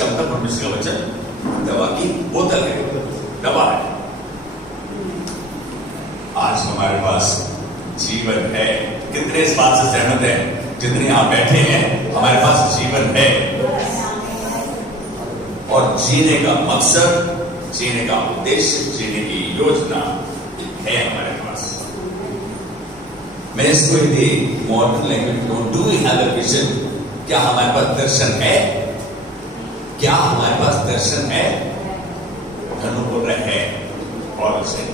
इसका मतलब परमेश्वर का वचन दवा की बोतल है, दवा है। आज हमारे पास जीवन है। कितने इस बात से सहमत हैं? जितने आप बैठे हैं, हमारे पास जीवन है और जीने का मकसद, जीने का उद्देश्य, जीने की योजना है हमारे पास। मैं इसको यदि मॉडर्न लैंग्वेज में, do we have a vision? क्या हमारे पास दर्शन है? क्या हमारे पास दर्शन है? धनु बोल रहे हैं और उसे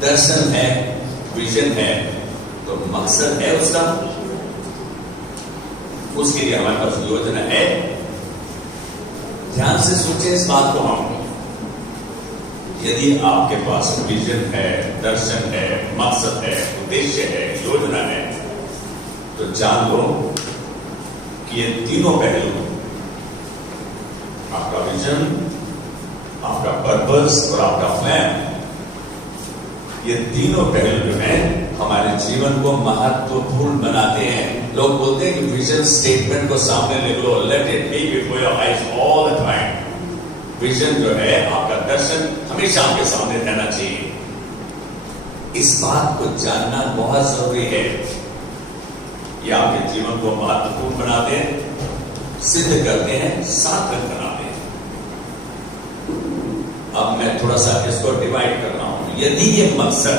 दर्शन है, विजन है, तो मकसद है उसका, उसके लिए हमारे पास योजना है। ध्यान से सोचें इस बात को। हम यदि आपके पास विजन है, दर्शन है, मकसद है, उद्देश्य है, योजना है, तो जान लो कि ये तीनों पहलू, आपका विजन, आपका पर्पस और आपका प्लान, ये तीनों पहलू जो हैं हमारे जीवन को महत्वपूर्ण बनाते हैं। लोग बोलते हैं कि विजन स्टेटमेंट को सामने लिख लो, let it be before your eyes all the time. Vision जो है, आपका दर्शन हमेशा आपके सामने रहना चाहिए। इस बात को जानना बहुत जरूरी है। ये आपके जीवन को महत्वपूर्ण बनाते हैं, सिद्ध करते हैं, सार्थक बनाते हैं। अब मैं थोड़ा सा इसको डिवाइड कर रहा हूं। यदि ये मकसद,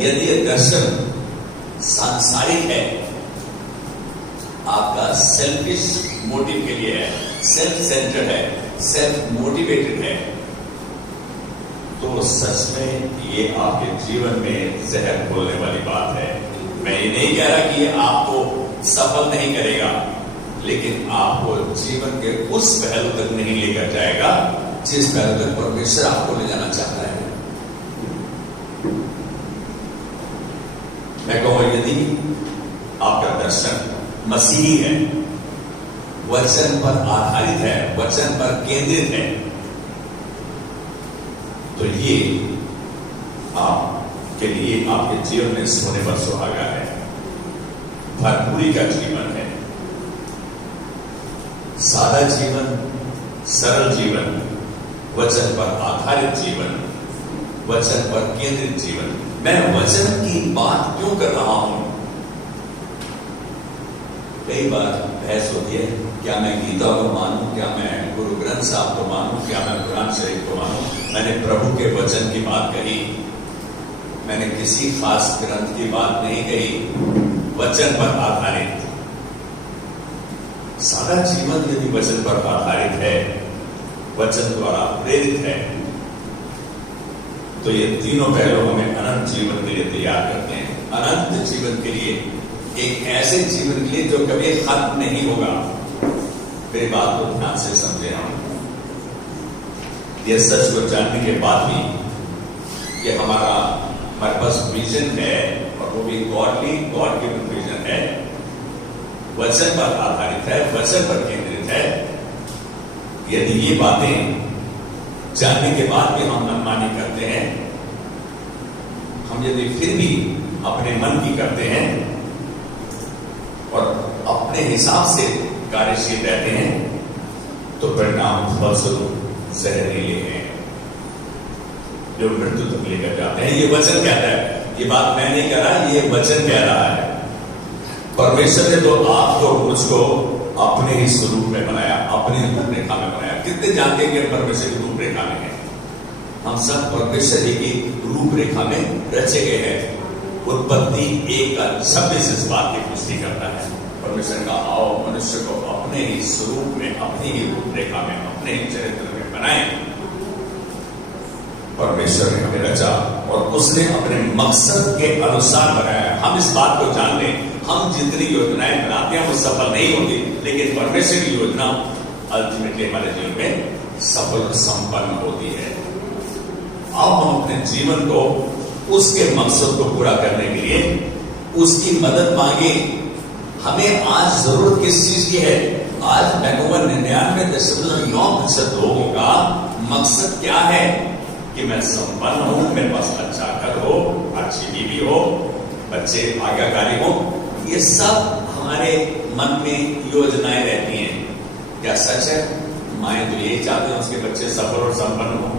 यदि ये दर्शन सांसारिक है, आपका सेल्फिश मोटिव के लिए है, सेल्फ सेंटर्ड है, सेल्फ मोटिवेटेड है, तो सच में ये आपके जीवन में जहर घोलने वाली बात है। मैं ये नहीं कह रहा कि ये आपको सफल नहीं करेगा, लेकिन आपको जीवन के उस पहलू तक नहीं लेकर जाएगा जिस पहलू तक परमेश्वर आपको ले जाना चाहता है। मैं कहूँ, यदि आपका दर्शन मसीही है, वचन पर आधारित है, वचन पर केंद्रित है, तो ये आपके लिए, आपके जीवन में सोने पर सुहागा है, भरपूरी का जीवन है, सादा जीवन, सरल जीवन, वचन पर आधारित जीवन, वचन पर केंद्रित जीवन। मैं वचन की बात क्यों कर रहा हूं? कई बार बहस होती है, क्या मैं गीता को मानूं, क्या मैं गुरु ग्रंथ साहब को मानूं, क्या मैं कुरान शरीफ को मानूं? मैंने प्रभु के वचन की बात कही, मैंने किसी खास ग्रंथ की बात नहीं कही। वचन पर आधारित सारा जीवन यदि वचन पर आधारित है, वचन द्वारा प्रेरित है, तो ये तीनों पहलू हमें अनंत जीवन के लिए तैयार करते हैं। अनंत जीवन के लिए, एक ऐसे जीवन के लिए जो कभी खत्म नहीं होगा। मेरी बात को ध्यान से समझे हम। ये सच को जानने के बाद भी कि हमारे पास विजन है, और वो भी गॉडली, गॉड गिवन विजन है, वचन पर आधारित है, वचन पर केंद्रित है। यदि ये बातें जानने के बाद भी हम मनमानी करते हैं, हम यदि फिर भी अपने मन की करते हैं और अपने हिसाब से कार्यशील रहते हैं, तो परिणाम फलस्वरूप जहरीले हैं, जो मृत्यु तक लेकर जाते हैं। ये वचन कहता है, ये बात मैं नहीं कह रहा, ये वचन कह रहा है। परमेश्वर ने तो आपको, मुझको अपने ही स्वरूप में बनाया, अपनी रूपरेखा में बनाया। कितने जानते हैं कि परमेश्वर की रूपरेखा में है? हम सब परमेश्वर की रूपरेखा में रचे गए हैं। उत्पत्ति 1:26 इस बात की पुष्टि करता है। परमेश्वर का आओ मनुष्य को अपने ही स्वरूप में, अपनी ही रूपरेखा में, अपने ही चरित्र में बनाए। परमेश्वर ने हमें रचा और उसने अपने मकसद के अनुसार बनाया। हम इस बात को जान लें, हम जितनी योजनाएं बनाते हैं वो सफल नहीं होती, लेकिन परमेश्वर की योजना अल्टीमेटली हमारे जीवन में सफल संपन्न होती है। अब हम अपने जीवन को, उसके मकसद को पूरा करने के लिए उसकी मदद मांगे। हमें आज जरूरत किस चीज की है? आज मैं कहूँगा 99.9% लोगों का मकसद क्या है? कि मैं संपन्न हूं, मेरे पास अच्छा घर हो, अच्छी बीवी हो, बच्चे आज्ञाकारी हो। ये सब हमारे मन में योजनाएं रहती हैं, क्या सच है? माएँ तो यही चाहते हैं उसके बच्चे सफल और संपन्न हो।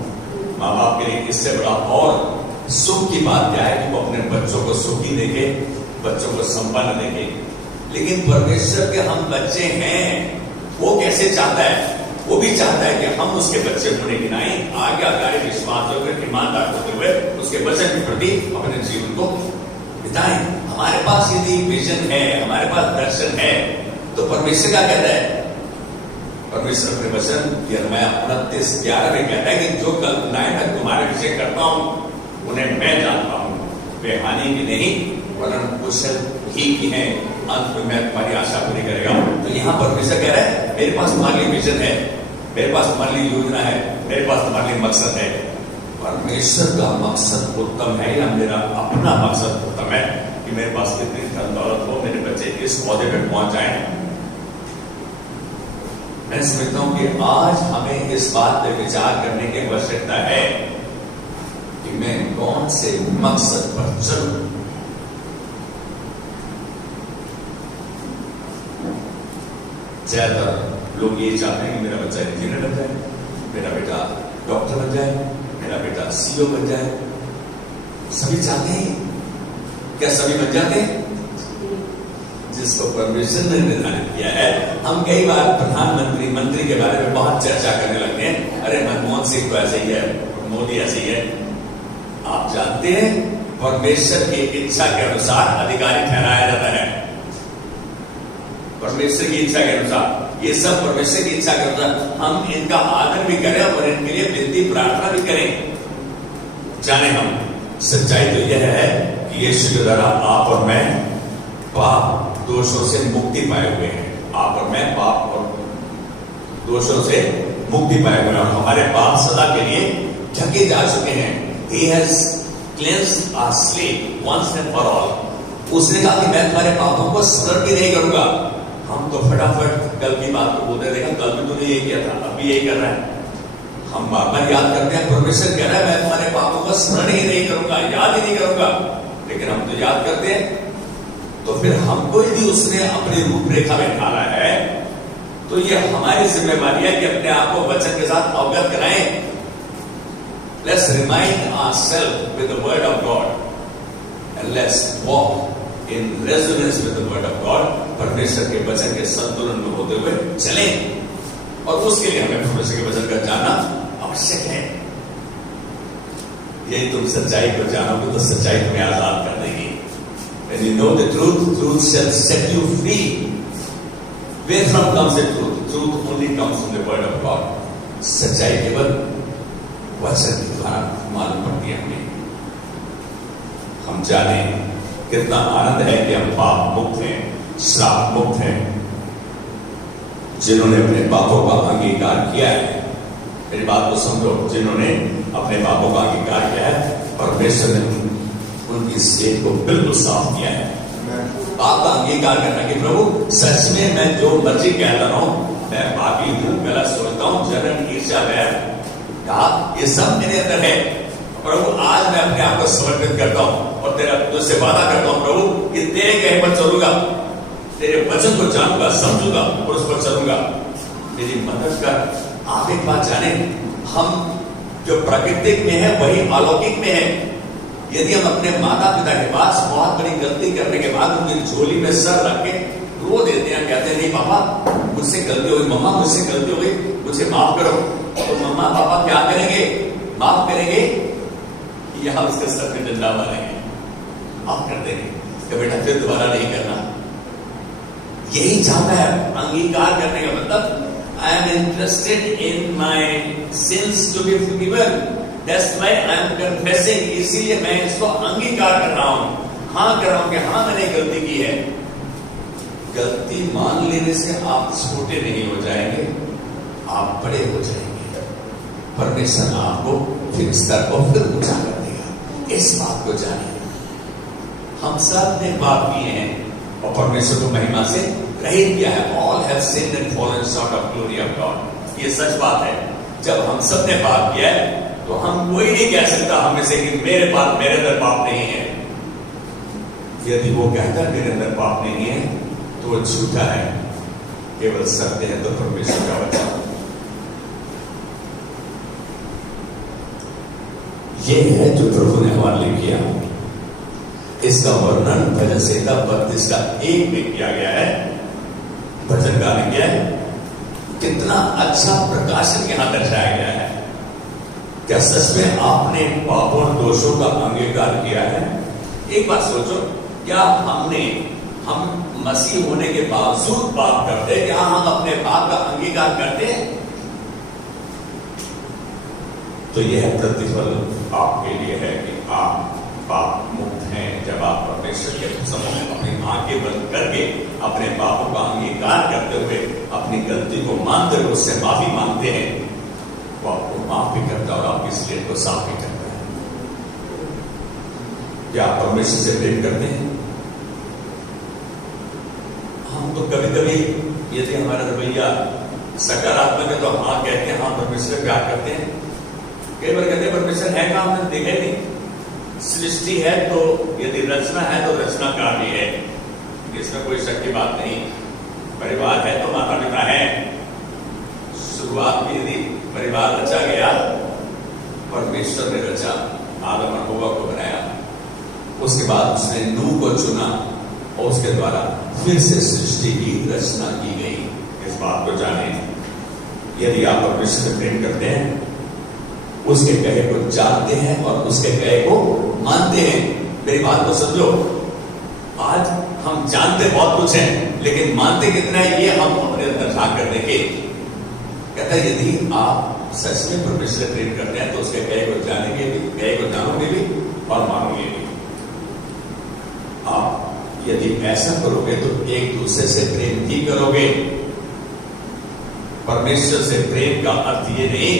माँ बाप के लिए इससे बड़ा और सुख की बात क्या है कि वो अपने बच्चों को सुखी देखे, बच्चों को संपन्न देखे। लेकिन परमेश्वर के हम बच्चे हैं, वो कैसे चाहता है? वो भी चाहता है कि हम उसके बच्चे होने की नहीं आज्ञाकारी विश्वास होकर ईमानदार होते हुए उसके वचन के प्रति अपने जीवन को बिताएं। हमारे पास यदि विजन है, हमारे पास दर्शन है, तो परमेश्वर क्या कहता है? परमेश्वर अपने वचन यिर्मयाह 29:11 में कहता है कि जो कल्पनाएं मैं तुम्हारे विषय करता हूं उन्हें मैं जानता हूं, वे हानि की नहीं वरन कुशल ही की है, अंत में मैं तुम्हारी आशा पूरी करेगा। तो यहाँ परमेश्वर कह रहा है मेरे पास तुम्हारे लिए विजन है, मेरे पास तुम्हारे लिए योजना है, मेरे पास तुम्हारे लिए मकसद है। परमेश्वर का मकसद उत्तम है या मेरा अपना मकसद उत्तम है कि मेरे पास कितनी धन दौलत हो, मेरे बच्चे इस पौधे पे पहुंच जाए? मैं समझता हूं कि आज हमें इस बात पर विचार करने की आवश्यकता है कि मैं कौन से मकसद पर चलूं। ज्यादातर लोग ये चाहते हैं कि मेरा बच्चा इंजीनियर बन जाए, मेरा बेटा डॉक्टर बन जाए, मेरा बेटा सीईओ बन जाए। सभी चाहते हैं, क्या सभी बन जाते हैं? जिसको परमेश्वर ने निर्धारित किया है। हम कई बार प्रधानमंत्री मंत्री के बारे में बहुत चर्चा करने लगते हैं, अरे मनमोहन सिंह तो ऐसे ही है, मोदी ऐसे ही है। आप जानते हैं परमेश्वर की इच्छा के अनुसार अधिकारी ठहराया जाता है। परमेश्वर की इच्छा के अनुसार, ये सब परमेश्वर की इच्छा के अनुसार हम इनका आदर भी करें और इनके लिए विनती प्रार्थना भी करें। जाने हम सच्चाई तो यह है कि यीशु के द्वारा आप और मैं पाप दोषों से मुक्ति पाए हुए हैं। आप और मैं पाप और दोषों से मुक्ति पाए हुए हैं और हमारे पाप सदा के लिए ढके जा चुके हैं। He has cleansed our slate once and for all. उसने कहा कि मैं तुम्हारे पापों को स्मरण भी नहीं करूंगा। हम तो फटाफट कल की बात को बोलते देखा, कल भी तूने यही किया था, अभी यही कर रहा है। हम बार बार याद करते हैं, परमेश्वर कह रहा है मैं तुम्हारे पापों का स्मरण ही नहीं करूंगा, याद ही नहीं करूंगा, लेकिन हम तो याद करते हैं। तो फिर हमको यदि उसने अपनी रूपरेखा में ढाला है तो ये हमारी जिम्मेवारी है कि अपने आप को वचन के साथ अवगत कराएं। Let's remind ourselves with the word of God and let's walk in resonance with the word of God. परमेश्वर के वचन के संतुलन में होते हुए चलें और उसके लिए हमें परमेश्वर के वचन का जानना आवश्यक है। यदि तुम सच्चाई को जानोगे तो सच्चाई तुम्हें आजाद कर देगी। When you know the truth, truth shall set you free. Where from comes the truth? Truth only comes from the word of God. सच्चाई केवल वचन के द्वारा मालूम पड़ती है हमें। हम जाने कितना आनंद है कि हम पाप मुक्त हैं, श्राप मुक्त हैं। जिन्होंने अपने पापों का अंगीकार किया है, मेरी बात को समझो, जिन्होंने अपने पापों का अंगीकार किया है, परमेश्वर ने उनकी स्लेट को बिल्कुल साफ किया है। पाप का अंगीकार करना कि प्रभु सच में मैं जो मर्जी कहता रहा हूं, मैं पापी हूं, गलत सोचता हूं, जलन ईर्ष्या वैर कहा ये सब मेरे अंदर है। प्रभु आज मैं अपने आप को समर्पित करता हूं और तेरा तुझसे वादा करता हूं प्रभु कि तेरे कहे पर चलूंगा, तेरे वचन को जानूंगा, समझूंगा और उस पर चलूंगा। मेरी मदद कर। आप एक बात जाने, हम जो प्राकृतिक में है वही अलौकिक में है। यदि हम अपने माता पिता के पास बहुत बड़ी गलती करने के बाद उनकी झोली में सर रख के रो देते हैं, कहते हैं नहीं पापा मुझसे गलती हो गई, मम्मा मुझसे गलती हो गई, मुझे माफ करो, तो मम्मा पापा क्या करेंगे? माफ करेंगे या उसके सर में डंडा मारेंगे? माफ कर देंगे कि बेटा फिर दोबारा नहीं करना। यही चाहता है अंगीकार करने का मतलब I am interested in my sins to be forgiven. That's why I am confessing. इसीलिए मैं इसको अंगीकार कर रहा हूं, हाँ कर रहा हूं कि हाँ मैंने गलती की है। गलती मान लेने से आप छोटे नहीं हो जाएंगे, आप बड़े हो जाएंगे। परमेश्वर आपको फिर स्तर को फिर ऊंचा कर देगा। इस बात को जानिए। हम सब ने पाप किए हैं और परमेश्वर को महिमा से रहित किया है। All have sinned and fallen short of glory of God. ये सच बात है। जब हम सब ने पाप किया है तो हम कोई नहीं कह सकता हमें से कि मेरे अंदर पाप नहीं है। यदि वो कहता मेरे अंदर पाप नहीं है तो वो झूठा है, केवल सत्य है तो परमेश्वर का वचन। ये है जो प्रभु ने हमारे लिए किया। इसका वर्णन भजन संहिता 32 का 1 में किया गया है। भजन गाने गया है, कितना अच्छा प्रकाशन यहां दर्शाया गया है। क्या सच में आपने पापों और दोषों का अंगीकार किया है? एक बात सोचो, क्या हम मसीह होने के बावजूद पाप करते हैं? क्या हम अपने पाप का अंगीकार करते हैं? तो यह प्रतिफल आपके लिए है कि आप पाप मुक्त हैं। जब आप परमेश्वर के समूह में अपनी आंखें बंद करके अपने पापों का अंगीकार करते हुए अपनी गलती को मानते हुए उससे माफी मांगते हैं, वो आपको माफ भी करता है और आपकी स्लेट को साफ भी करता है। क्या आप परमेश्वर से प्रेम करते हैं? हम तो कभी कभी यदि हमारा रवैया सकारात्मक है तो हाँ कहते हैं, हाँ परमेश्वर से प्यार करते हैं। कई बार कहते हैं परमेश्वर है कहां, हमने देखे नहीं। सृष्टि है तो यदि रचना है तो रचनाकार भी है, इसमें कोई शक की बात नहीं। परिवार है तो माता पिता है। शुरुआत में यदि परिवार रचा गया, परमेश्वर ने रचा, आदम और हव्वा को बनाया, उसके बाद उसने नूह को चुना और उसके द्वारा फिर से सृष्टि की रचना की गई। इस बात को जाने, यदि आप परमेश्वर से प्रेम करते हैं, उसके कहे को जानते हैं और उसके कहे को मानते हैं। मेरी बात को समझो, आज हम जानते बहुत कुछ है लेकिन मानते कितना है ये हम अपने अंदर झांक कर देखें। कहता है यदि आप सच में परमेश्वर से प्रेम करते हैं तो उसके कहे को जानेंगे भी, कहे को जानोगे भी और मानोगे भी। आप यदि ऐसा करोगे तो एक दूसरे से प्रेम ही करोगे। परमेश्वर से प्रेम का अर्थ ये नहीं,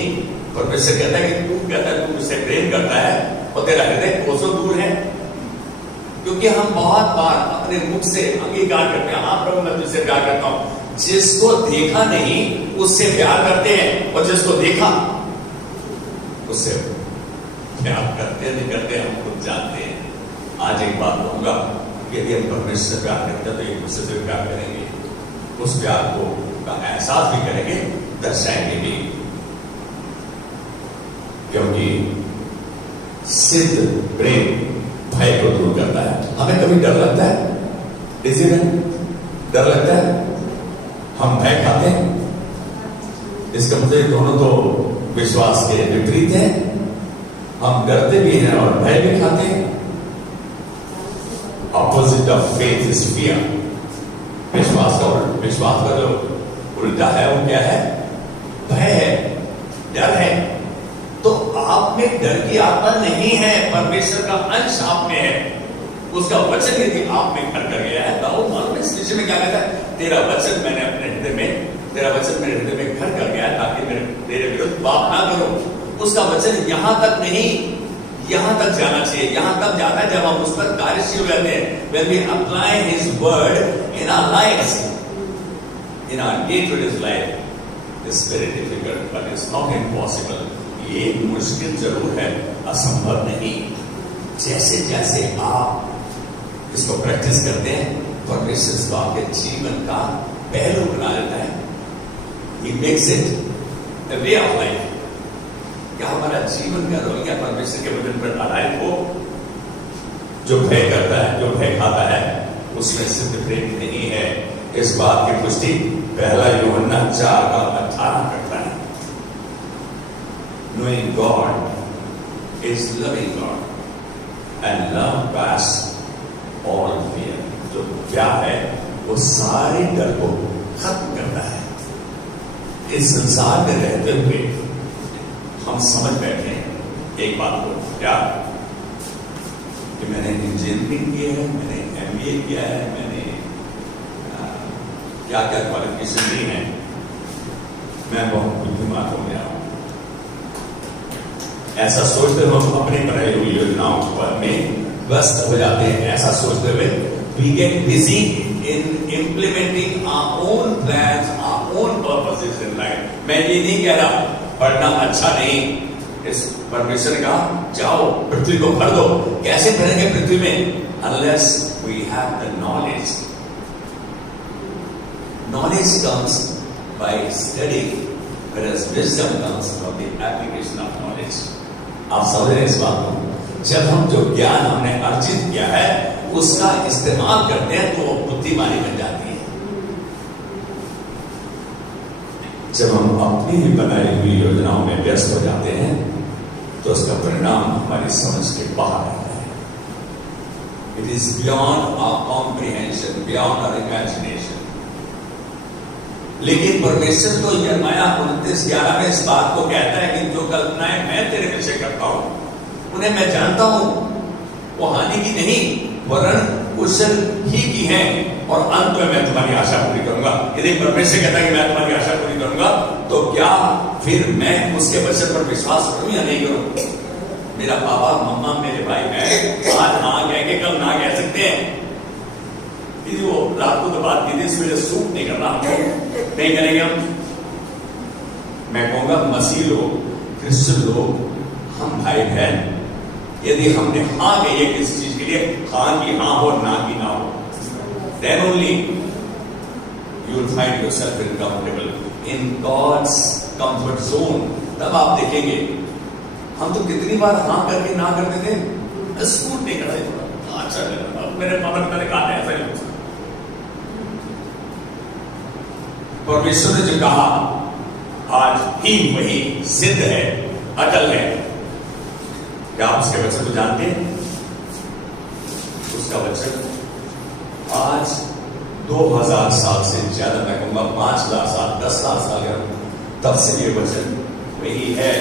परमेश्वर कहता है कि तू कहता है तू मुझसे प्रेम करता है और तेरा हृदय कोसों दूर है। क्योंकि हम बहुत बार अपने मुख से अंगीकार करते हैं, हाँ प्रभु मैं तुझसे प्यार करता हूं। जिसको देखा नहीं उससे प्यार करते हैं और जिसको देखा उससे प्यार करते नहीं करते हम खुद जानते हैं। आज एक बात कहूंगा, यदि हम परमेश्वर से प्यार करते हैं तो एक दूसरे से प्यार करेंगे, उस प्यार को का एहसास भी करेंगे, दर्शाएंगे भी। क्योंकि सिद्ध प्रेम भय को दूर करता है। हमें कभी डर लगता है, इसी में डर लगता है, हम भय खाते हैं। इसका मतलब दोनों तो विश्वास के विपरीत है। हम डरते भी हैं और भय भी खाते हैं। Opposite of faith is fear. विश्वास का जो उल्टा है वो क्या है? भय है, डर है। तो आप में डर की आत्मा नहीं है, परमेश्वर का अंश आप में है। उसका वचन यदि आप में घर कर गया है तो मालूम है इस विषय में क्या कहता है? तेरा वचन मैंने अपने हृदय में, तेरा वचन मेरे हृदय में घर कर गया ताकि मैं तेरे विरुद्ध पाप ना करूं। उसका वचन यहां तक नहीं, यहां तक जाना चाहिए। यहां तक जाता है जब हम उस पर कार्यशील रहते हैं। When we apply His word in our lives, in our day-to-day life, it's very difficult, but it's not impossible. ये मुश्किल जरूर है, असंभव नहीं। जैसे जैसे आप इसको प्रैक्टिस करते हैं, परमेश्वर इसको आपके जीवन का पहलू बना लेता है। He makes it a way of life. क्या हमारा जीवन का रवैया परमेश्वर के वचन पर आधारित हो? जो भय करता है, जो भय खाता है, उसमें सिद्ध प्रेम नहीं है। इस बात की पुष्टि 1 यूहन्ना 4:18 करता है। Knowing God is loving God, and love passes all fear. जो प्यार है वो सारे डर को खत्म करता है। इस संसार में रहते हुए हम समझ बैठे हैं एक बात को, क्या कि मैंने इंजीनियरिंग की है, मैंने MBA किया है, मैंने क्या क्या क्वालिफिकेशन ली है, मैं बहुत बुद्धिमान हो गया हूं। ऐसा सोचते हुए हम अपनी बनाई हुई योजनाओं में व्यस्त हो जाते हैं। ऐसा सोचते हुए we get busy in implementing our own plans, our own purposes in life. मैं ये नहीं कह रहा पढ़ना अच्छा नहीं। इस परमेश्वर ने कहा जाओ पृथ्वी को भर दो। कैसे भरेंगे पृथ्वी में? Unless we have the knowledge knowledge comes by studying, whereas wisdom comes from the application of knowledge. आप समझ रहे हैं इस बात को? जब हम जो ज्ञान हमने अर्जित किया है उसका इस्तेमाल करते हैं तो वो बुद्धिमानी बन जाती है। जब हम अपनी ही बनाई हुई योजनाओं में व्यस्त हो जाते हैं तो उसका परिणाम हमारी समझ के बाहर आता है। It is beyond our comprehension, beyond our imagination. लेकिन परमेश्वर तो यिर्मयाह 29:11 में इस बात को कहता है कि जो कल्पनाएं मैं तेरे विषय करता हूं उन्हें मैं जानता हूं, वो हानि की नहीं वरन कुशल ही की है, और अंत में मैं तुम्हारी आशा पूरी करूंगा। यदि परमेश्वर कहता है कि मैं तुम्हारी आशा पूरी करूंगा तो क्या फिर मैं उसके वचन पर विश्वास करूं या नहीं करूं? मेरा पापा मम्मा मेरे भाई मैं आज हाँ कह के कल ना कह सकते हैं। वो रात को तो बात की थी, इस वजह सूट नहीं करना, नहीं करेंगे हम। मैं कहूंगा मसीह लोग, क्रिश्चियन लोग, हम भाई बहन, यदि हमने हाँ कही है किसी चीज के लिए, हाँ की हाँ हो ना की ना हो, then only you will find yourself comfortable in God's comfort zone। तब आप देखेंगे हम तो कितनी बार हाँ करके ना करते थे, सूट नहीं कर रहे, अच्छा मेरे माता पिता ने कहा ऐसा ही हो। परमेश्वर ने जो कहा आज ही वही सिद्ध है, अटल है। क्या आप उसके वचन को जानते हैं? उसका वचन आज 2000 साल से ज्यादा, मैं कहूंगा 5000 साल, 10,000 साल तब से ये वचन वही है,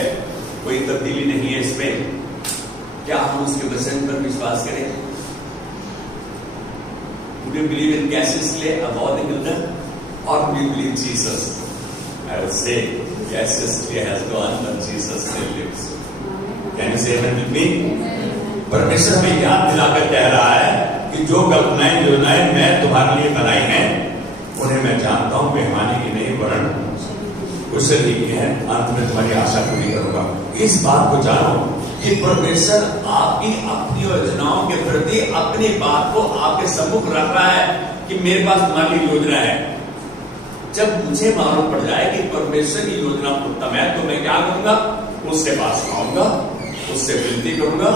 कोई तब्दीली नहीं है इसमें। क्या हम उसके वचन पर विश्वास करें? Would you believe in Cassius Clay, a bodybuilder, or do you believe Jesus? I would say Cassius Clay has gone, but Jesus still lives. Can you say amen with me? परमेश्वर हमें याद दिलाकर कह रहा है कि जो कल्पनाएं योजनाएं मैं तुम्हारे लिए बनाई हैं उन्हें मैं जानता हूं, वे हानि की नहीं वरन कुशल ही की है, अंत में तुम्हारी आशा पूरी करूंगा। इस बात को जानो कि परमेश्वर आपकी अपनी योजनाओं के प्रति अपनी बात को आपके सम्मुख रख रहा है कि मेरे पास तुम्हारे लिए योजना है। जब मुझे मालूम पड़ जाए कि परमेश्वर की योजना उत्तम है तो मैं क्या करूंगा? उसके पास आऊंगा, उससे विनती करूंगा,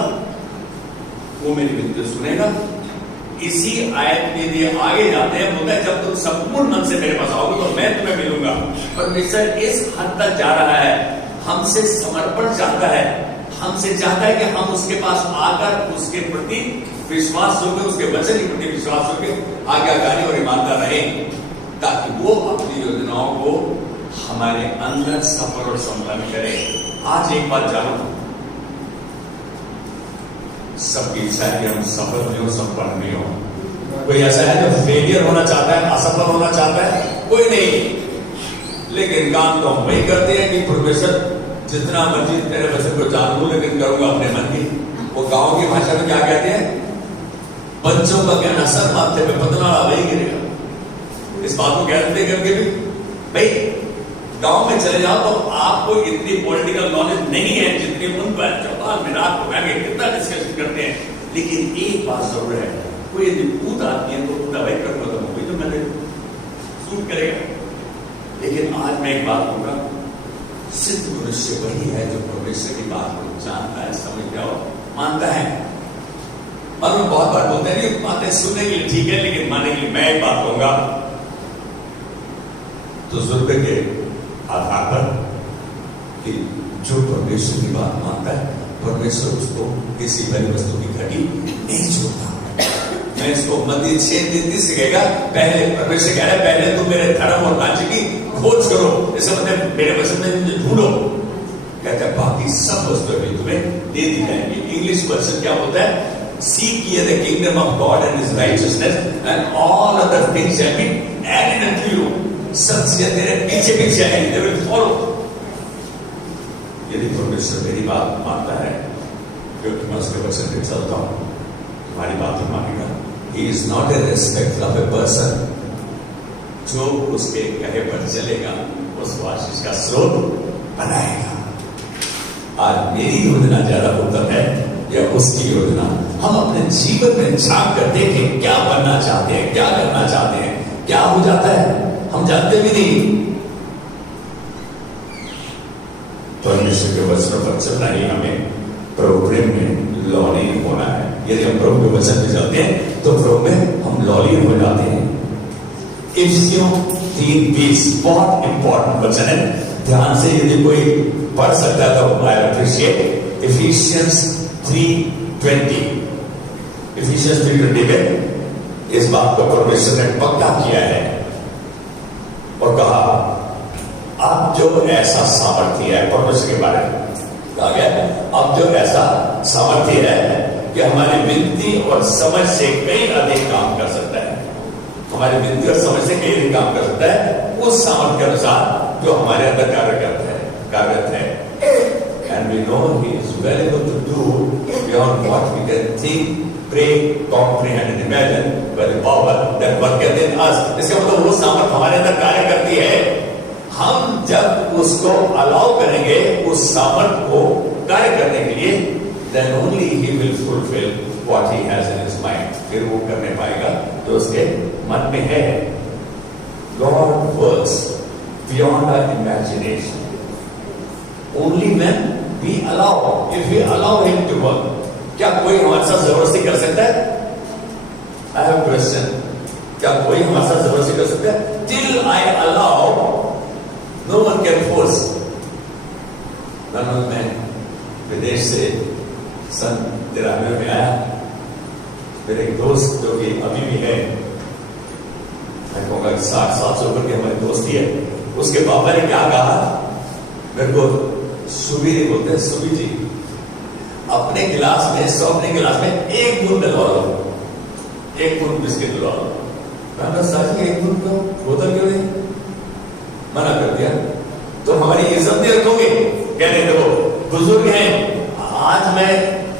वो मेरी विनती सुनेगा। इसी आयत के लिए आगे जाते हैं, बोलता है जब तुम संपूर्ण मन से मेरे पास आओगे तो मैं तुम्हें मिलूंगा। परमेश्वर इस हद तक जा रहा है, हमसे समर्पण चाहता है, हमसे चाहता है कि हम उसके पास आकर उसके प्रति विश्वास होकर, उसके वचन के प्रति विश्वास होकर आज्ञाकारी और ईमानदार रहें, ताकि वो अपनी योजनाओं को हमारे अंदर सफल और संपन्न करे। आज एक बात जानो, सबकी इच्छा है कि हम सफल नहीं हो, संपन्न नहीं हो। कोई ऐसा है जो फेलियर होना चाहता है, असफल होना चाहता है? कोई नहीं। लेकिन काम तो हम वही करते हैं कि प्रोफेसर जितना मर्जी तेरे वचन को जान लूं, लेकिन करूंगा अपने मन की। वो गांव की भाषा में क्या कहते हैं? बच्चों का कहना सर माथे पे पतला वही गिरेगा। इस बात को कहते करके भी भाई गांव में चले जाओ तो आपको इतनी पॉलिटिकल नॉलेज नहीं है जितनी उन पर चौपाल में रात को बैठे कितना डिस्कशन करते हैं। लेकिन एक बात जरूर है, कोई यदि भूत आती है तो भूत अवैध कर वही तो मैंने सूट करेगा। लेकिन आज मैं एक बात कहूंगा, सिद्ध मनुष्य वही है जो परमेश्वर की बात को जानता है, समझता है, मानता है। और मैं बहुत बार बोलते हैं बातें सुनने के लिए ठीक है, लेकिन मानने के लिए मैं एक बात कहूंगा, तो जुर्बे के आधार पर कि जो परमेश्वर की बात मानता है, परमेश्वर उसको किसी बड़ी वस्तु की घटी नहीं छोड़ता। मैं इसको मत्ती 6:33 से कहेगा, पहले परमेश्वर कह रहा है पहले तुम मेरे धर्म और राज्य की खोज करो, इसका मतलब मेरे वचन में मुझे ढूंढो। कहता है बाकी सब वस्तुएं भी तुम्हें दे दी जाएंगी। इंग्लिश वर्जन क्या होता है? Seek ye the kingdom of God and His righteousness, and all other things shall be added unto you। सब चीजें तेरे पीछे पीछे आएंगी, they will follow। यदि परमेश्वर मेरी बात मानता है क्योंकि मैं उसके वचन पे चलता हूं, तुम्हारी बात मानेगा। He is not a respecter of a person। जो उसके कहे पर चलेगा उस आशीष का स्रोत बनाएगा। आज मेरी योजना ज्यादा उत्तम है या उसकी योजना? हम अपने जीवन में झांक कर देखें क्या बनना चाहते हैं, क्या करना चाहते हैं। क्या हो जाता है? हम हम जानते भी नहीं। परमेश्वर के वचनों पर चलना ही हमें प्रभु प्रेम में लौलीन होना है। यदि हम प्रभु के वचन में चलते हैं तो प्रभु में हम लौलीन हो जाते हैं। इफिसियों 3:20 बहुत इंपॉर्टेंट वचन है, ध्यान से यदि कोई पढ़ सकता है तो आई अप्रिशिएट। इफिशियंस 3:20, इफिशियंस 3:20 में इस बात को परमेश्वर ने पक्का किया है और कहा अब जो ऐसा सामर्थ्य है, परमेश्वर के बारे में कहा गया अब जो ऐसा सामर्थ्य है कि हमारी विनती और समझ से कई अधिक काम कर सकता है, हमारी विनती और समझ से कई अधिक काम कर सकता है उस सामर्थ्य के अनुसार जो हमारे अंदर कार्यरत है। And we know he is well able to do beyond what we can think, pray, comprehend and imagine by the power that worketh in us। इसका मतलब वो सामर्थ हमारे अंदर कार्य करती है। हम जब उसको अलाउ करेंगे उस सामर्थ को कार्य करने के लिए, then only he will fulfill what he has in his mind। फिर वो करने पाएगा जो उसके मन में है। God works beyond our imagination only when we allow, if we allow him to work। क्या कोई हमारे साथ जबरदस्ती कर सकता है? I have a question। क्या कोई हमारे साथ जबरदस्ती कर सकता है? Till I allow, no one can force। मैं विदेश से सन 93 में आया, मेरे एक दोस्त जो कि अभी भी है, मैं कहूँगा 60 साल से ऊपर की हमारी दोस्ती है, उसके पापा ने क्या कहा मेरे को, सुबी नहीं बोलते, सुबी जी अपने गिलास में, अपने गिलास में एक बूंद डलवा लो, एक बूंद बिस्किट डलवा लो। मैंने साजी एक बूंद तो बोतल क्यों नहीं? मना कर दिया। तो हमारी इज्जत नहीं रखोगे? कहने दो बुजुर्ग हैं। आज मैं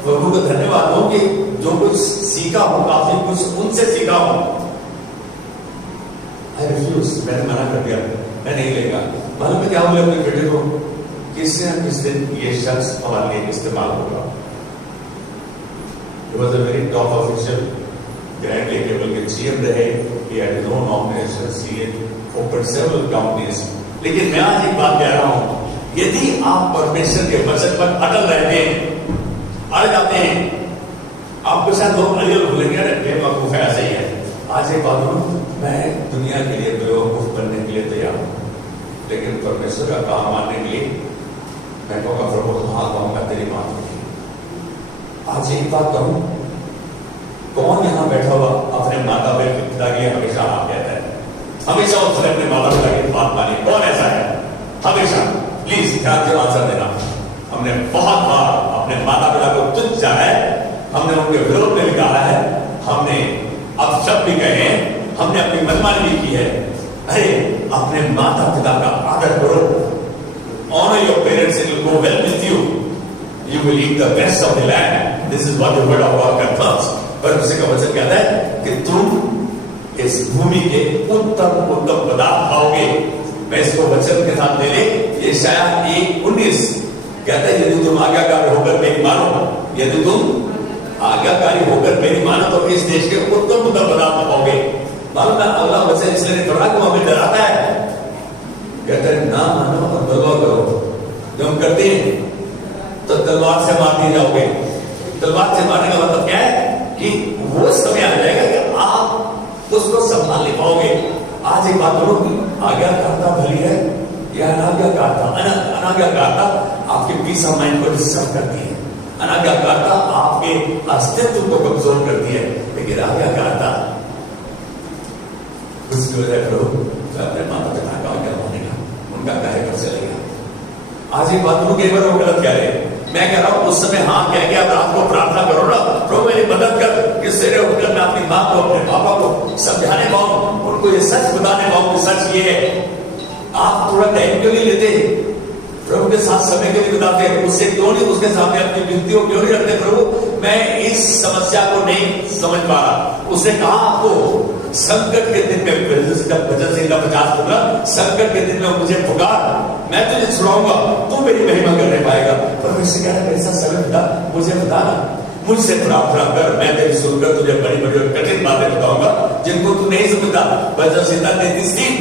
प्रभु को धन्यवाद दूं कि जो कुछ सीखा हूं, काफी कुछ उनसे सीखा हूं। आई रिफ्यूज, मैंने मना कर दिया, मैं नहीं लेगा। मालूम है क्या बोले अपने बेटे को? किसी न किसी दिन ये शख्स हमारे लिए इस्तेमाल होगा। He was a very top official, Grand Level के GM रहे, he had his own operations, he had opened several companies। लेकिन मैं आज एक बात कह रहा हूं, यदि आप परमेश्वर के वचन पर अटल रहते हैं, अड़ जाते हैं, आपको शायद लोग अड़ियल भूलेंगे, अरे बेवकूफ है, ऐसे ही है। आज एक बात बोलूं, मैं दुनिया के लिए बेवकूफ बनने के लिए तैयार हूं, लेकिन परमेश्वर का काम मानने के लिए मैं कहूँगा प्रभु हाँ कहूँगा तेरी बात होगी। आज एक बात कहूँ, कौन यहाँ बैठा हुआ अपने माता पिता के लिए हमेशा हाँ कहता है? हमेशा उसने अपने माता पिता की बात मानी? कौन ऐसा है? हमेशा। प्लीज ध्यान से आंसर देना। हमने बहुत बार अपने माता पिता को तुच्छ जाना है, हमने उनके विरोध में निकाला है, हमने अपशब्द भी कहे हैं, हमने अपनी मनमानी भी की है। अरे अपने माता पिता का आदर करो। Honor your parents, it will go well with you. You will eat the best of the land. This is what the word of God confirms। पर उसी का वचन कहता है कि तुम इस भूमि के उत्तम पदार्थ खाओगे। मैं इसको वचन के साथ ले ले, ये शायद 1:19 कहता है यदि तुम आज्ञाकारी होकर मेरी मानो, यदि तुम आज्ञाकारी होकर मेरी मानो तो इस देश के उत्तम पदार्थ पाओगे। मालूम है अगला वचन इसलिए नहीं पढ़ा कि हमें डराता है, कहते हैं ना मानो और तलवार करो। जो हम करते हैं तो तलवार से मार दिए जाओगे। तलवार से मारने का मतलब क्या है कि वो समय आ जाएगा कि आप उसको संभाल नहीं पाओगे। आज एक बात बोलो, आज्ञाकारिता भली है या अनाज्ञाकारिता? अनाज्ञाकारिता आपके पीस ऑफ माइंड को डिस्टर्ब करती है, अनाज्ञाकारिता आपके अस्तित्व को कमजोर करती है, लेकिन आज्ञाकारिता कुछ जो है प्रभु अपने माता पिता का आज्ञा मानेगा, उनका कार्य कर चलेगा। आज एक बात बोलो, एक बार वो गलत कह रहे हैं। मैं कह रहा हूं उस समय हाँ कह के आप रात को प्रार्थना करो ना, प्रभु मेरी मदद कर कि सवेरे उठकर मैं अपनी माँ को, अपने पापा को समझाने पाऊं, उनको ये सच बताने पाऊं कि सच ये है। आप थोड़ा टाइम क्यों नहीं लेते? प्रभु के साथ समय क्यों नहीं बिताते? उससे क्यों नहीं उसके सामने अपनी विनती को क्यों नहीं रखते? प्रभु मैं इस समस्या को नहीं समझ पा रहा। उसने कहा आपको संकट के दिन में, भजन संहिता 50 संकट के दिन में मुझे पुकार, मैं तुझे छुड़ाऊंगा, तू मेरी महिमा करने पाएगा। परमेश्वर कह रहा है मेरे साथ समय बिता, मुझे बताना, मुझसे प्रार्थना कर, मैं तेरी सुनकर तुझे बड़ी बड़ी कठिन बातें बताऊंगा जिनको तू नहीं समझता। भजन संहिता 33:3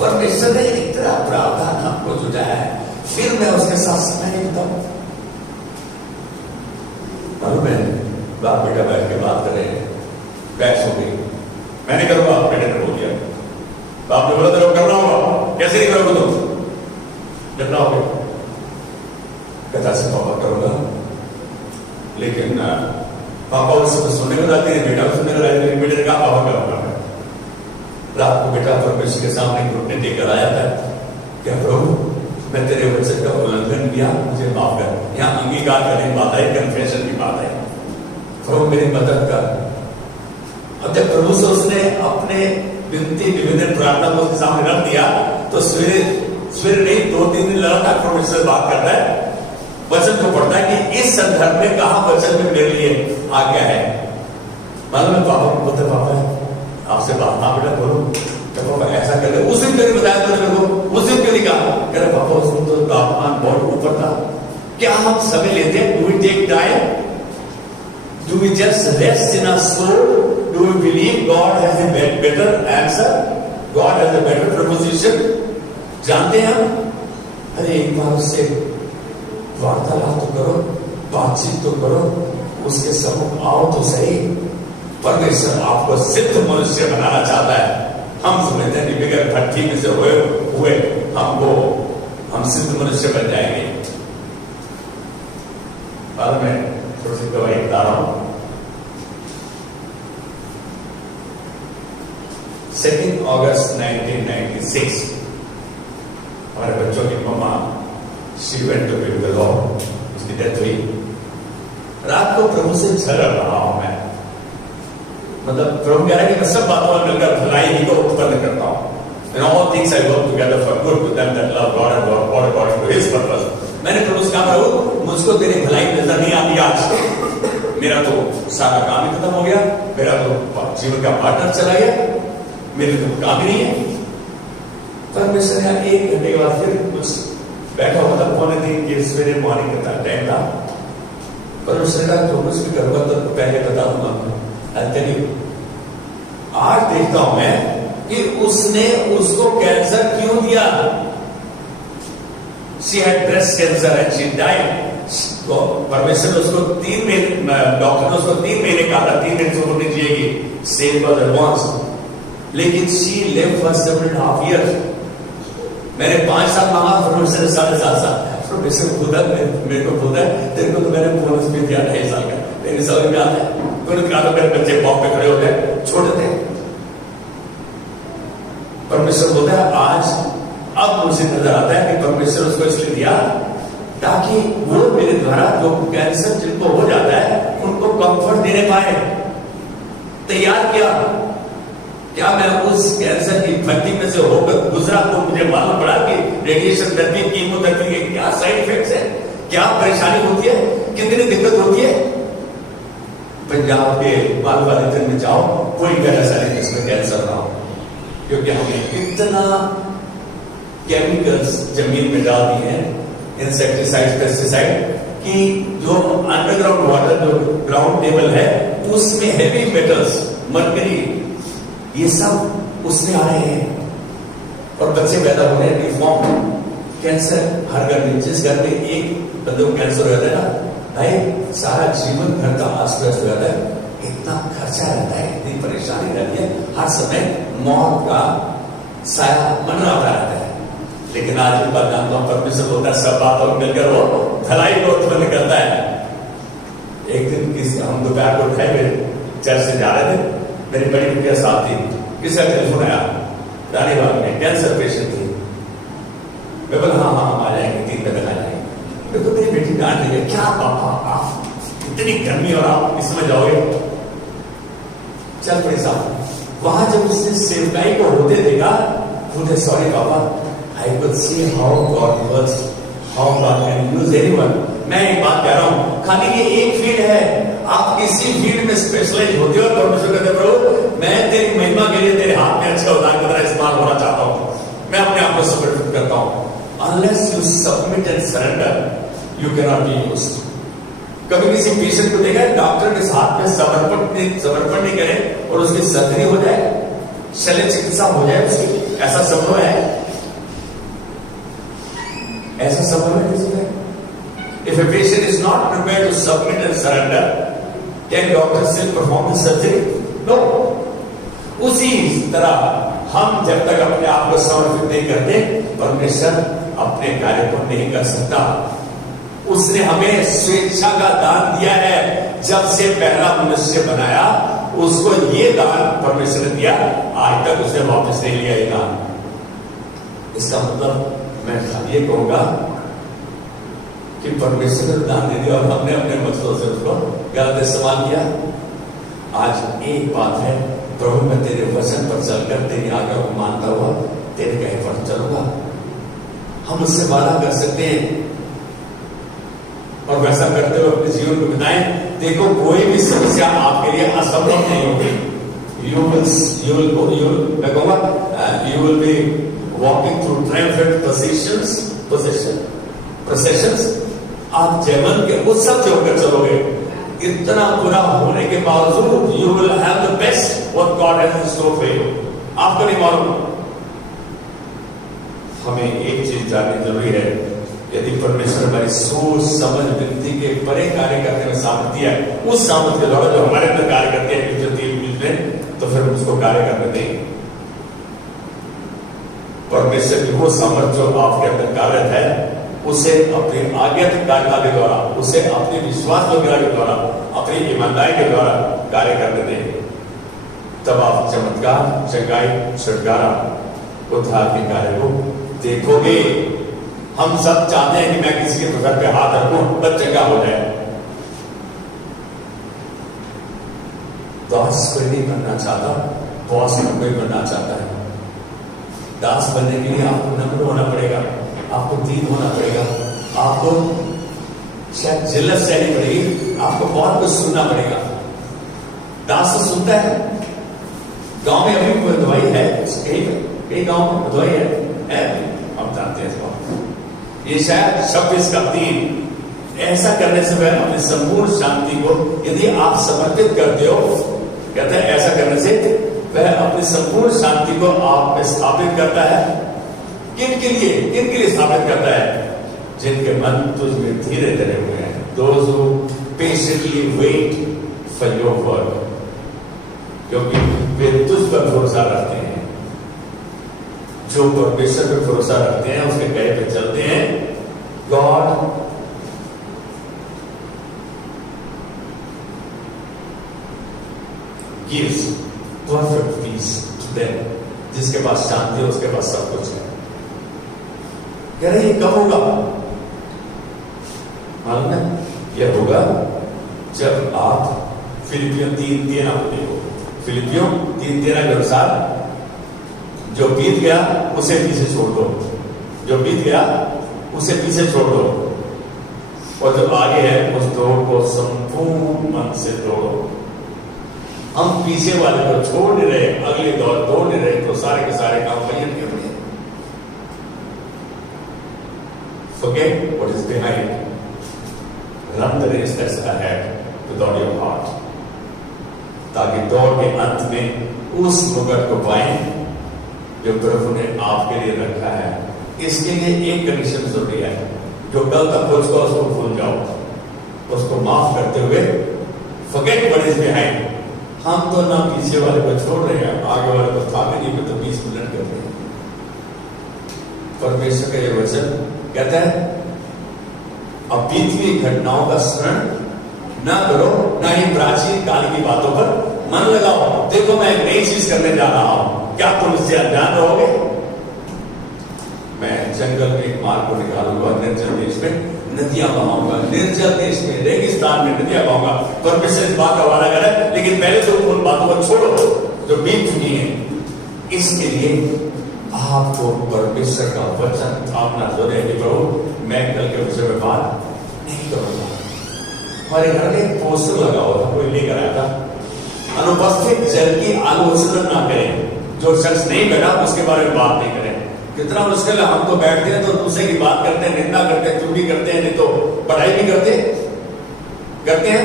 परमेश्वर ने इतना प्रावधान हमको जुटाया है, फिर मैं उसके साथ समय नहीं बिताऊं? मालूम है, बाप बेटा बैठ के बात कर रहे हैं, बहस हो गई, मैं नहीं करूंगा, बेटे ने बोल दिया। बाप ने बोला तेरे को करना होगा, कैसे नहीं करोगे तुम? करना होगा। कहता से पापा करूंगा, लेकिन पापा उसको सुनने को जाते हैं, बेटा को सुनने को जाते हैं। बेटे ने कहा पापा करूंगा। रात को बेटा परमेश्वर के सामने घुटने टेकर आया था, क्या प्रभु मैं तेरे वचन का उल्लंघन किया, मुझे माफ कर। यहाँ अंगीकार करने की बात आई, कन्फेशन की बात आई, प्रभु मेरी मदद कर। अब जब प्रभु से उसने अपने विनती निवेदन प्रार्थना को उसके सामने रख दिया, तो सवेरे नहीं 2-3 दिन लगातार परमेश्वर बात करता है, वचन को पढ़ता है कि इस संदर्भ में कहा वचन में मेरे लिए आज्ञा है। मालूम है पापा को बोलते, पापा आपसे बात ना बेटा बोलो, पापा ऐसा कर ले। उस दिन क्यों नहीं बताया तुमने मेरे को? उस दिन क्यों नहीं कहा? कह रहे पापा उस दिन तो तापमान बहुत ऊपर था। क्या हम समय लेते हैं? Do we take time? Do we just rest in our soul? Do we believe God has a better answer? God has a better proposition? जानते हैं हम? अरे एक बार उससे वार्तालाप तो करो, बातचीत तो करो, उसके सम्मुख आओ तो सही। परमेश्वर आपको सिद्ध मनुष्य बनाना चाहता है। हम समझते हैं कि बगैर भट्टी में से हुए हम सिद्ध मनुष्य बन जाएंगे। बाद में थोड़ी सी दवाई बता रहा हूं। 2 अगस्त 1996 हमारे बच्चों की मम्मा she went to be with the lord, उसकी डेथ हुई। रात को प्रभु से झगड़ रहा हूं मैं, मतलब प्रभु कह रहा है कि मैं सब बातों में मिलकर भलाई ही को उत्पन्न करता हूं। In all things I work together for good to them that love God and God according to His purpose. मैंने प्रभु से कहा प्रभु मुझको तेरी भलाई नजर नहीं आती आज, मेरा तो सारा काम ही खत्म हो गया, मेरा तो जीवन का पार्टनर चला गया, मेरे तो काम ही नहीं है। परमेश्वर ने 1 घंटे के बाद फिर कुछ बैठा हुआ था, 2:45 के सवेरे मॉर्निंग का टाइम था। परमेश्वर का जो कुछ भी करूंगा तो पहले बता दूंगा। आज देखता हूं मैं कि उसने उसको कैंसर क्यों दिया। She had breast cancer and she died. तो परमेश्वर ने उसको 3 महीने, डॉक्टर ने उसको 3 महीने कहा था, 3 महीने से नहीं जिएगी, सेम वाज एडवांस, लेकिन she lived for 7.5 years. मैंने 5 साल मांगा, परमेश्वर ने 7.5 साल। परमेश्वर खुदा मेरे को बोलता है तेरे को तो मैंने बोनस भी दिया 2.5 साल का, तेरे समझ में आता है? उन्होंने कहा मेरे बच्चे पॉप पे खड़े होते हैं, छोड़ देते। परमेश्वर बोलता है आज अब मुझे नजर आता है कि परमेश्वर उसको इसलिए दिया ताकि वो मेरे द्वारा जो कैंसर जिनको हो जाता है उनको कंफर्ट देने पाए। तैयार किया। क्या मैं उस कैंसर की भट्टी में से होकर गुजरा तो मुझे मालूम पड़ा कि रेडिएशन थेरेपी, कीमोथेरेपी के क्या साइड इफेक्ट्स है, क्या परेशानी होती है, कितनी दिक्कत होती है। पंजाब के मालवाड़ी में जाओ, कोई घर ऐसा नहीं जिसमें कैंसर ना हो, क्योंकि हमने इतना केमिकल्स जमीन में डाल दिए हैं, इंसेक्टिसाइड, पेस्टिसाइड, कि जो अंडरग्राउंड वाटर, जो ग्राउंड टेबल है, उसमें हेवी मेटल्स, मरकरी, ये सब उसमें आ रहे हैं और बच्चे पैदा हो रहे हैं डिफॉर्म। कैंसर हर घर में, जिस घर में एक बंदे को कैंसर हो जाता है ना भाई, सारा जीवन घर का अस्त व्यस्त हो जाता है। इतना खर्चा रहता है, इतनी परेशानी रहती है, हर समय मौत का साया मंडराता रहता है। लेकिन आज की बात जानता हूं, परमेश्वर होता है सब बातों में मिलकर वो भलाई को उत्पन्न करता है। एक दिन हम दोपहर को उठाए हुए चर्च से जा रहे थे, मेरी बड़ी बिटिया साथ थी, किसी का टेलीफोन आया, रानीबाग में कैंसर पेशेंट थी। मैं बोला हाँ हाँ हम आ जाएंगे, 3 बजे आ जाएंगे। देखो मेरी बेटी डांट रही है, क्या पापा आप इतनी गर्मी और आप इस समय जाओगे? चल पड़े साहब। वहां जब उसने सेवकाई को होते देखा, बोले सॉरी पापा, I could see how God works, how God can use anyone. मैं एक बात कह रहा हूं, खाली ये एक फील्ड है, आप किसी फील्ड में स्पेशलाइज होते हो, परमेश्वर कहते प्रभु मैं तेरी महिमा के लिए तेरे हाथ में अच्छा उदाहरण की तरह इस्तेमाल होना चाहता हूं, मैं अपने आप को समर्पित करता हूं। Unless you submit and surrender, you cannot be used. कभी किसी पेशेंट को देखा है डॉक्टर के हाथ में समर्पण नहीं करे और उसकी सर्जरी हो जाए, शल्य चिकित्सा हो जाए उसकी, ऐसा संभव है? ऐसा संभव है किसी में? If a patient is not prepared to submit and surrender, can doctor still perform the surgery? No. उसी तरह हम जब तक अपने आप को समर्पित नहीं करते, परमेश्वर अपने कार्य को नहीं कर सकता। उसने हमें स्वेच्छा का दान दिया है। जब से पहला मनुष्य बनाया, उसको ये दान परमेश्वर ने दिया, आज तक उसने वापस नहीं लिया ये दान। इसका मतलब मैं ये कहूंगा कि परमेश्वर ने दान दे दिया और हमने अपने मकसद से उसको गलत इस्तेमाल किया। आज एक बात है, प्रभु मैं तेरे वचन पर चलकर तेरी आज्ञा को मानता हुआ तेरे कहे पर चलूंगा। हम उससे वादा कर सकते हैं और वैसा करते हुए अपने जीवन को बिताएं। देखो कोई भी समस्या आपके लिए असंभव नहीं होगी। You will be walking through triumphant processions। आप जयमन के उत्सव से होकर चलोगे। इतना बुरा होने के बावजूद you will have the best what God has in store for you। आपको नहीं मालूम। हमें एक चीज जाननी जरूरी है, यदि परमेश्वर हमारी सोच समझ विनती के परे कार्य करने में सामर्थ्य है, उस सामर्थ्य के द्वारा जो हमारे अंदर कार्य करते हैं, तो फिर उसको कार्य करने दें। परमेश्वर की वो सामर्थ्य जो आपके अंदर कार्यरत है, उसे अपनी आज्ञाकारिता के द्वारा, उसे अपने विश्वास योग्यता के द्वारा, अपनी ईमानदारी के द्वारा कार्य करने दें। तब आप चमत्कार, चंगाई, छुटकारा, उद्धार के कार्य को देखोगे। हम सब चाहते हैं कि मैं किसी के घर पे हाथ रखूं, बस चंगा हो जाए। दास कोई नहीं बनना चाहता, बॉस कोई बनना चाहता है। दास बनने के लिए आपको नम्र होना पड़ेगा, आपको दीन होना पड़ेगा, आपको शायद जिल्लत सहनी पड़ेगी, आपको बहुत कुछ सुनना पड़ेगा। दास तो सुनता है। गांव में अभी कोई दवाई है, कई गांव में दवाई है, हम जानते हैं इसको। ये शायद 26 का 3। ऐसा करने से वह अपनी संपूर्ण शांति को, यदि आप समर्पित करते हो, कहते हैं ऐसा करने से वह अपनी संपूर्ण शांति को आप में स्थापित करता है। किन के लिए स्थापित करता है? जिनके मन तुझ में धीरे धीरे हुए हैं। Those who patiently wait for your word, क्योंकि वे तुझ पर भरोसा रखते हैं। जो परमेश्वर पर भरोसा रखते हैं, उसके कहे पे चलते हैं, God gives perfect peace to them। जिसके पास शांति है, उसके पास सब कुछ है। कह रहे ये कब होगा? मालूम है? यह होगा जब आप फिलिपियों 3:13 आप देखो। फिलिपियों 3:13 के अनुसार जो बीत गया उसे पीछे छोड़ दो, जो बीत गया उसे पीछे छोड़ दो, और जो आगे है उस दौड़ को संपूर्ण मन से दौड़ो। हम पीछे वाले को छोड़ नहीं रहे, अगली दौड़ दौड़ नहीं रहे, तो सारे के सारे काम वही के बने। Forget what is behind, run the race that's ahead without your heart, ताकि दौड़ के अंत में उस मुकुट को पाएं जो प्रभु ने आपके लिए रखा है। इसके लिए एक कंडीशन जरूरी है, जो कल तक हो चुका उसको भूल जाओ, उसको माफ करते हुए forget what is behind। हम तो ना पीछे वाले को छोड़ रहे हैं, आगे वाले को थामे नहीं, तो 20 मिनट कर रहे हैं। परमेश्वर का ये वचन कहता है, अब बीती हुई घटनाओं का स्मरण न करो, ना ही प्राचीन काल की बातों पर मन लगाओ। देखो मैं एक नई चीज करने जा रहा हूं, क्या तुम इससे अनजान रहोगे? मैं जंगल में एक मार्ग को निकालूंगा, निर्जल देश में नदियां बहाऊंगा, निर्जल देश में रेगिस्तान में नदियां बहाऊंगा। परमेश्वर इस बात का वादा कर रहा है, लेकिन पहले तो उन बातों को छोड़ो जो बीत चुकी है। इसके लिए आपको परमेश्वर का वचन थामना जरूरी है। प्रभु मैं कल के विषय में बात नहीं करूंगा। हमारे घर में एक पोस्टर लगा हुआ था, कोई लेकर आया था, अनुपस्थित जल की आलोचना ना करें। जो शख्स नहीं बैठा उसके बारे में बात नहीं करें। कितना मुश्किल है, हम तो बैठते हैं तो दूसरे की बात करते हैं, निंदा करते हैं, चुगली करते हैं, नहीं तो पढ़ाई भी करते हैं।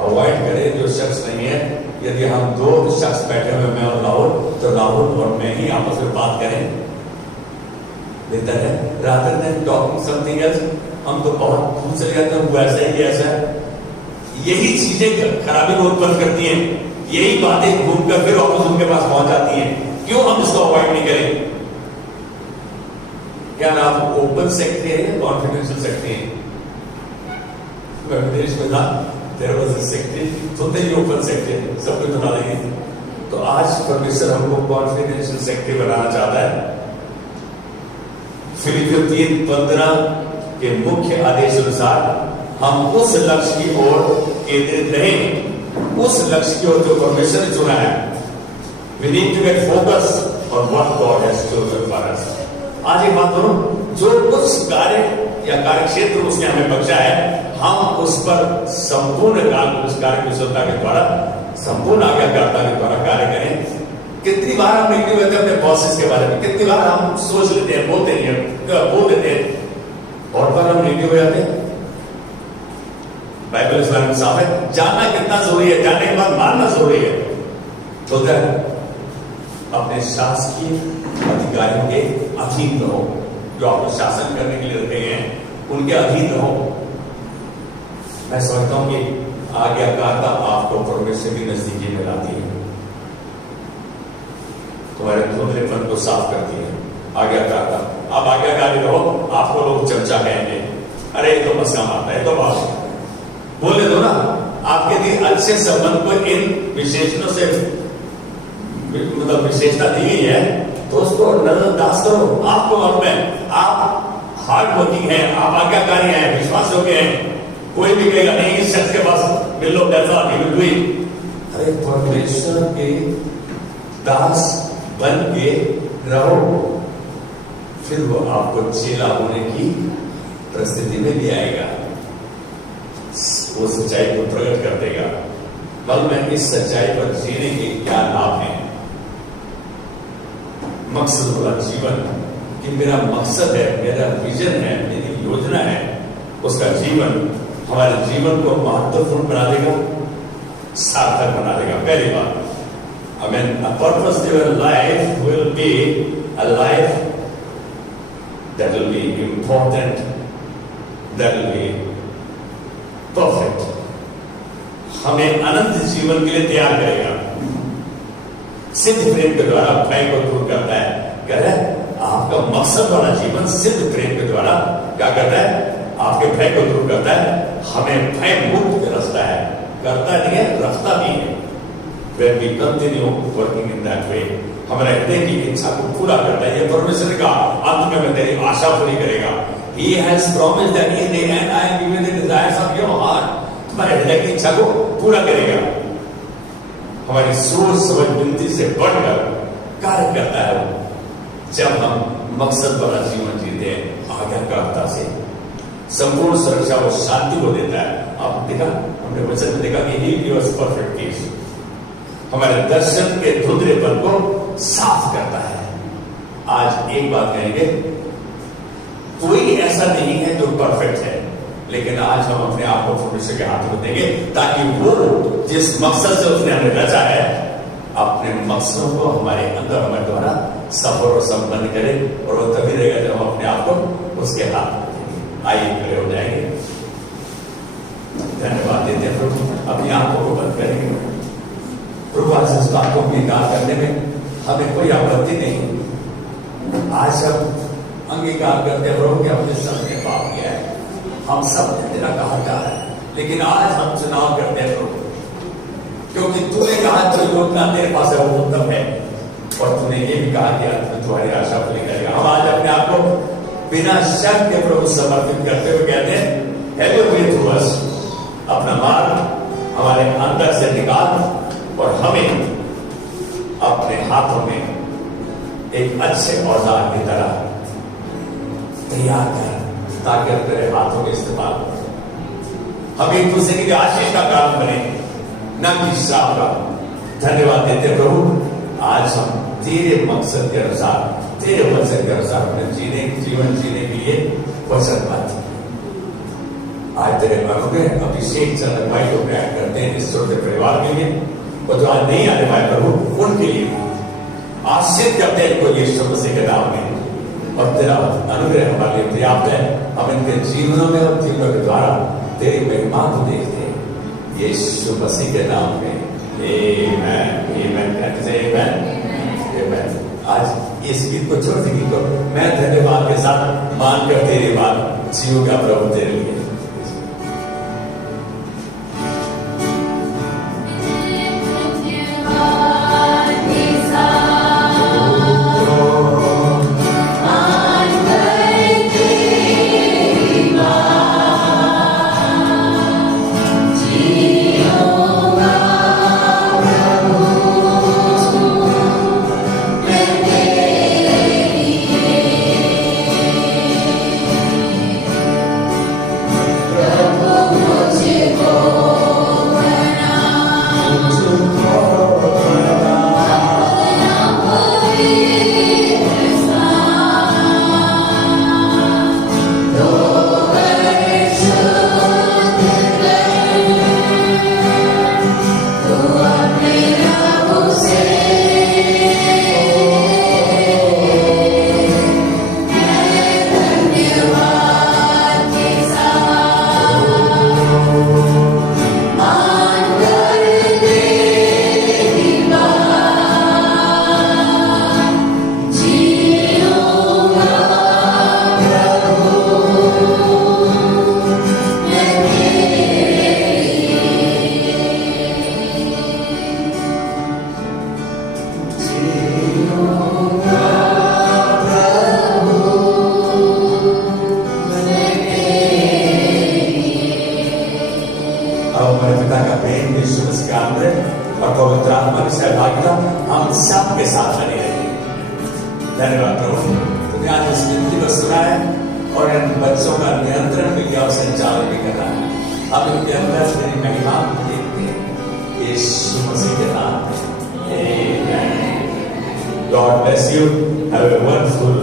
अवॉइड करें जो शख्स नहीं है। यदि हम दो शख्स बैठे हुए, मैं और राहुल, तो राहुल और मैं ही आपस में बात करें, बेहतर है rather than talking something else. हम तो बहुत दूर चले जाते हैं, वो ऐसा ही ऐसा है। यही चीजें खराबी को उत्पन्न करती हैं, यही बातें घूमकर फिर वापस उनके पास पहुंच जाती हैं। क्यों हम इसको अवॉइड नहीं करें? क्या आप ओपन सेक्रेटरी है या कॉन्फिडेंशियल सेक्रेटरी है? मैं विदेश में था, देयर वाज अ सेक्रेटरी, तो नहीं ओपन सेक्रेटरी, सब कुछ बता देंगे। तो आज परमेश्वर हमको कॉन्फिडेंशियल सेक्रेटरी बनाना चाहता है। फिलिपियों 3:15 के मुख्य आदेश अनुसार हम उस लक्ष्य की ओर केंद्रित रहें, उस लक्ष्य की ओर जो परमेश्वर ने चुना है। We need to get focus on what God has chosen for us. आज एक बात करो, जो कुछ कार्य या कार्य क्षेत्र उसने हमें बख्शा है, हम उस पर संपूर्ण काल उस कार्य कुशलता के द्वारा, संपूर्ण आज्ञाकारिता के द्वारा कार्य करें। कितनी बार हम नेगेटिव होते हैं अपने बॉसेस के बारे में, कितनी बार हम सोच लेते हैं, बोल देते हैं, और बार हम नेगेटिव हो जाते हैं। बाइबल इस बारे में साफ है, जानना कितना जरूरी है, जानने के बाद मानना जरूरी है। तो अपने शासकीय अधिकारियों के अधीन रहो, जो आपको शासन करने के लिए रखे हैं उनके अधीन रहो। मैं समझता हूं कि आज्ञाकारिता आपको परमेश्वर की नजदीकी में लाती है, तुम्हारे धुंधलेपन को साफ करती है आज्ञाकारिता। आप आज्ञाकारी रहो, आपको लोग चर्चा कहेंगे, अरे ये तो मस्का मारता है, तो बात बोलने दो ना। आपके लिए अच्छे संबंध को इन विशेषणों से मतलब विशेषता दी गई है, तो उसको नजरअंदाज करो। आपको मालूम है आप हार्ड वर्किंग हैं, आप आज्ञाकारी हैं, विश्वास योग्य हैं। कोई भी कहेगा नहीं इस शख्स के पास मिल लो, कैसा अरे परमेश्वर के दास बन के रहो, फिर वो आपको चेला होने की परिस्थिति में ले आएगा, वो सच्चाई को प्रकट कर देगा। मालूम है इस सच्चाई पर जीने के क्या लाभ हैं? मकसद वाला जीवन, कि मेरा मकसद है, मेरा विजन है, मेरी योजना है, उसका जीवन हमारे जीवन को महत्वपूर्ण बना देगा, सार्थक बना देगा। पहली बात, I mean, a purpose-driven life will be a life that will be important, that will be perfect. हमें अनंत जीवन के लिए तैयार करेगा। सिद्ध प्रेम के द्वारा भय को दूर करता है। कह रहा है आपका मकसद वाला जीवन सिद्ध प्रेम के द्वारा क्या करता है? आपके भय को दूर करता है, हमें भय मुक्त रखता है, करता नहीं है, रखता भी है। When we continue working in that way, हमारे हृदय की इच्छा को पूरा करता है। ये परमेश्वर का अंत में मैं तेरी आशा पूरी करेगा। He has promised that in the end I am giving the desires of your heart. तुम्हारे हृदय की इच्छा को पूरा करेगा। हमारी सोच समझ विनती से बढ़कर कार्य करता है वो। जब हम मकसद वाला जीवन जीते हैं आज्ञाकारिता से, संपूर्ण सुरक्षा और शांति को देता है। आप देखा, हमने वचन में देखा कि He gives us perfect peace, हमारे दर्शन के धुंधलेपन को साफ करता है। आज एक बात कहेंगे, कोई ऐसा नहीं है जो परफेक्ट है, लेकिन आज हम अपने आप को परमेश्वर के हाथ में देंगे, ताकि वो जिस मकसद से उसने हमें रचा है, अपने मकसदों को हमारे अंदर हमारे द्वारा सफल और संपन्न करे। और वो तभी रहेगा जब हम अपने आप को उसके हाथ में देंगे। आइए खड़े हो जाएंगे, धन्यवाद देते हैं प्रभु। अपनी आंखों को बंद करेंगे। प्रभु आज इस बात को अंगीकार करने में हमें कोई आपत्ति नहीं। आज हम अंगीकार करते हैं प्रभु कि हमने सबने पाप किया है, हम सब ने तेरा कहा जा रहा है, लेकिन आज हम चुनाव करते हैं प्रभु, क्योंकि तूने कहा जो योजना तेरे पास है वो उत्तम है, और तूने ये भी कहा कि अंत में तुम्हारी आशा पूरी करेगा। हम आज अपने आप को बिना शक के प्रभु समर्पित करते हुए कहते हैं, हेलो विद अस, अपना मार्ग हमारे अंदर से निकाल और हमें अपने हाथों में एक अच्छे औजार की तरह तैयार कर, ताकि तेरे हाथों के इस्तेमाल हम एक दूसरे की आशीष का कारण बने, न कि श्राप का। धन्यवाद देते प्रभु, आज हम तेरे मकसद के अनुसार, तेरे वचन के अनुसार अपने जीवन जीने के लिए वचनबद्ध। आज तेरे बालों में अभिषेक चंद्र भाई को प्रयास करते हैं इस छोटे परिवार के लिए। वो जो आज नहीं आने पाए प्रभु उनके लिए आश्रित करते हैं इनको यीशु मसीह के नाम में। और तेरा अनुग्रह हमारे लिए पर्याप्त है। हम इनके जीवनों में और जीवनों के द्वारा तेरी महिमा को देखते हैं यीशु मसीह के नाम में। आमेन आमेन कहते हैं आमेन आमेन। आज इस गीत को छोड़ गीत को मैं धन्यवाद के साथ मानकर तेरी बात जीऊंगा प्रभु तेरे लिए। और पवित्र आत्मा की सहभागिता हम सब के साथ बनी रही। धन्यवाद प्रभु, तुमने आज इस विनती को सुना है और इन बच्चों का नियंत्रण भी किया और संचालन भी कर रहा है। अब इनके अंदर तेरी महिमा देखते हैं यीशु मसीह के नाम में। Amen. God bless you. Have a wonderful